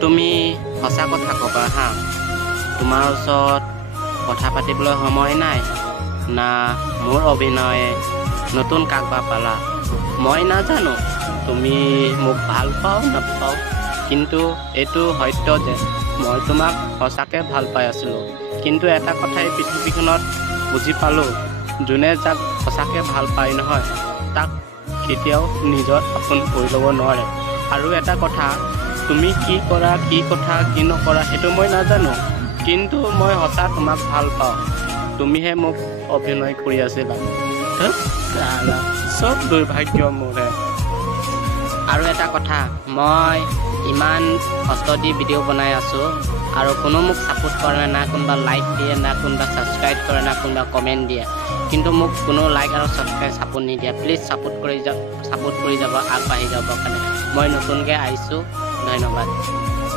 তুমি সঁচা কথা ক'বা হা, তোমাৰ ওচৰত কথা পাতিবলৈ সময় নাই না মোৰ অভিনয়ে নতুন কাকবা পালা। মই নাজানো তুমি মোক ভাল পাওঁ নাপাওঁ, কিন্তু এইটো সত্য যে মই তোমাক সঁচাকৈ ভাল পাই আছিলোঁ। কিন্তু এটা কথাই পৃথিৱীখনত বুজি পালোঁ, যোনে যাক সঁচাকৈ ভাল পায় নহয় তাক কেতিয়াও নিজৰ আপোন কৰি ল'ব নোৱাৰে। আৰু এটা কথা, তুমি কি কৰা, কি কথা, কি নকৰা সেইটো মই নাজানো, কিন্তু মই সঁচা তোমাক ভাল পাওঁ। তুমিহে মোক অভিনয় কৰি আছিলা। চব দুৰ্ভাগ্য মোৰহে। আৰু এটা কথা, মই ইমান কষ্ট দি ভিডিঅ' বনাই আছোঁ আৰু কোনো মোক ছাপোৰ্ট কৰে না, কোনোবা লাইক দিয়ে না, কোনোবা ছাবস্ক্ৰাইব কৰে না, কোনোবা কমেণ্ট দিয়ে, কিন্তু মোক কোনো লাইক আৰু ছাবস্ক্ৰাইব ছাপোৰ্ট নিদিয়ে। প্লিজ ছাপোৰ্ট কৰি যাব, আগবাঢ়ি যাবৰ কাৰণে। মই নতুনকৈ আহিছোঁ। ধন্যবাদ।